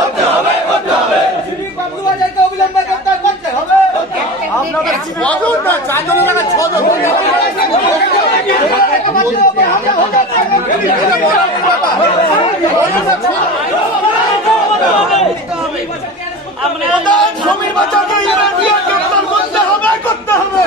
করতে হবে, সিভিক বাবুবাজারকে অবিলম্বে গ্রেফতার করতে হবে। আপনাদের কজন না, 4 জনের জায়গায় 6 জন। জমির বাঁচাকে গ্রেফতার করতে হবে, করতে হবে।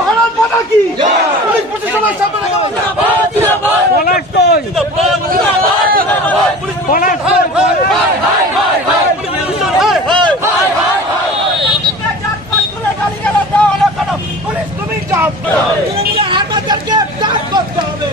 ভারত মাতা কি, পুলিশ প্রশাসনের সাথে পুলিশ তুমি যাও, তৃণমূলের হারমাজারকে করতে হবে।